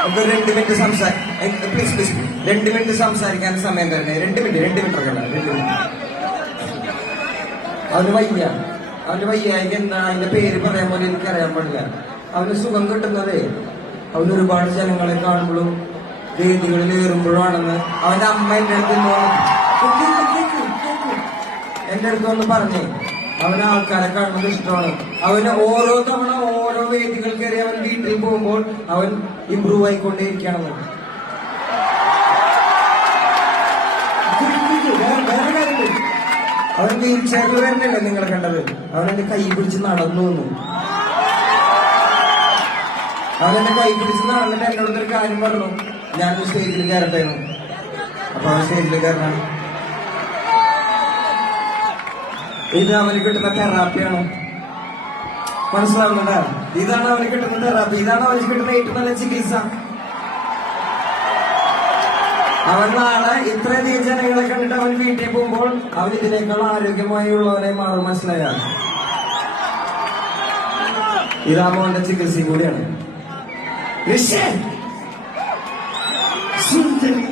നമുക്ക് 2 minute please 2 minute സംസാരിക്കാൻ സമയം തരണേ. 2 മിനിറ്റ് ഒക്കെ 2 മിനിറ്റ്. അവന് വയ്യായിക്ക് എന്താ അതിന്റെ പേര് പറയാൻ പോലും എനിക്കറിയാൻ പാടില്ല. അവന് സുഖം കിട്ടുന്നതേ അവന് ഒരുപാട് ജനങ്ങളെ കാണുമ്പോഴും വേദികളിൽ ഏറുമ്പോഴാണെന്ന് അവന്റെ അമ്മ എന്റെ അടുത്ത് വന്ന് പറഞ്ഞേ. അവന് ആൾക്കാരെ കാണുന്നത് ഇഷ്ടമാണ്. അവന് ഓരോ തവണ ഓരോ വേദികൾ കയറി അവൻ വീട്ടിൽ പോകുമ്പോൾ അവൻ ഇമ്പ്രൂവ് ആയിക്കൊണ്ടേയിരിക്കുകയാണെന്ന്. വേറെ കാര്യമുണ്ട്, അവൻ വീൽ ചെയറിൽ വരുന്നില്ല നിങ്ങൾ കണ്ടത്. അവനെന്റെ കൈ പിടിച്ച് നടന്നു വന്നു. അവനെന്റെ കൈ പിടിച്ച് നടന്നിട്ട് എന്നോടൊരു കാര്യം പറഞ്ഞു, ഞാൻ സ്റ്റേജിൽ കയറട്ടേന്നു. അപ്പൊ അവൻ സ്റ്റേജിൽ കയറണം. ഇത് അവന് കിട്ടുന്ന തെറാപ്പിയാണ്. മനസ്സിലാവുന്നുണ്ടോ? ഇതാണ് അവന് കിട്ടുന്ന തെറാപ്പി. ഇതാണ് അവന് കിട്ടുന്ന ഏറ്റവും നല്ല ചികിത്സ. അവൻ നാളെ ഇത്രയധികം ജനങ്ങളെ കണ്ടിട്ട് അവൻ വീട്ടിൽ പോകുമ്പോൾ അവൻ ഇതിനേക്കാൾ ആരോഗ്യമായി ഉള്ളവനെ മാറും. മനസ്സിലായ? ഇതാമോന്റെ ചികിത്സയും കൂടിയാണ്. സുന്ദരി